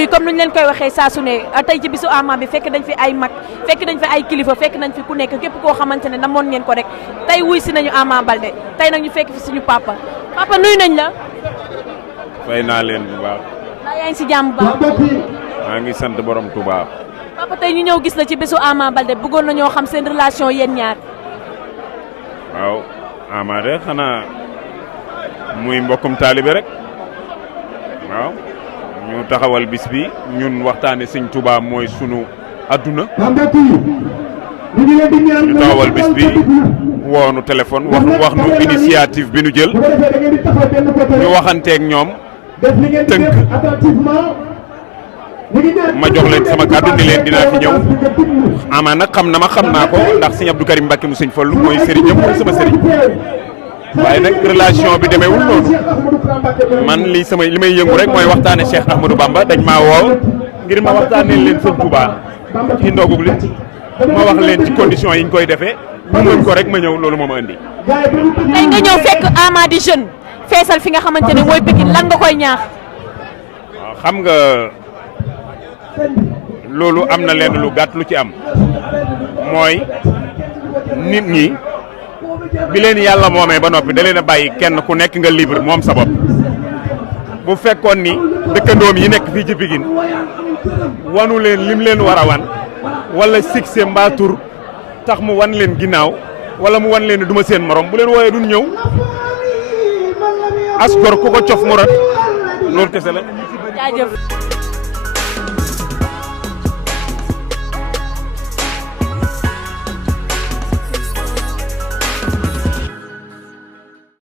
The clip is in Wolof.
yi comme nuñ leen koy waxee saa su ne tey ci bisu Ama bi fekk dañ fi ay mag fekk dañ fi ay kilifa fekk nañ fi ku nekk képp koo xamante ne namoon ngeen ko rek tey wuy si nañu Ama Baldé tey nag ñu fekk fi suñu papa nuyu nañ la. fay naa leen bu baax. yaa ngi si jàmm bu baax. maa ngi sant borom Touba. papa tey ñu ñëw gis la ci bisu Ama Baldé bëggoon na ñoo xam seen relation yéen ñaar. waaw Ama de xanaa muy mbokkum taalibe rek waaw ñu taxawal bis bi ñun waxtaane sëñ Touba mooy sunu adduna ñu taxawal bis bi woonu téléphone wax nu initiative bi nu jël ñu waxanteeg ñoom tënk ma jox leen sama kàddu ni leen dinaa fi ñëw Ama nag xam naa ko ndax sëñ Abdou Karim Mbacke mu sëñ Fallu mooy sëriñam mooy sama sëriñ waaye nag relation bi demeewul noonu man li may yëngu rek mooy waxtaane Cheikh Ahmadou Bamba dañ maa woo ngir ma waxtaanee leen sëñ Touba ci ndogug li ma wax leen ci conditions yi ñu koy defee ñu mën ko rek ma ñëw loolu moo ma indi. tey nga ñëw fekk Ama di jeune feesal fi nga xamante ne mooy Pikine lan nga koy ñaax. waaw xam nga loolu am na leen lu gàtt lu ci am mooy nit ñi bi leen yàlla moomee ba noppi da leen a bàyyi kenn ku nekk nga libre moom sa bopp bu fekkoon ni dëkkandoom yi nekk fii ci Pikine wanu leen lim leen war a wan wala succès mbaa tur tax mu wan leen ginnaaw wala mu wan leen duma seen morom bu leen wooyee duñ ñëw asgor ku ko cof mu rat loolu kese la. jaajëf.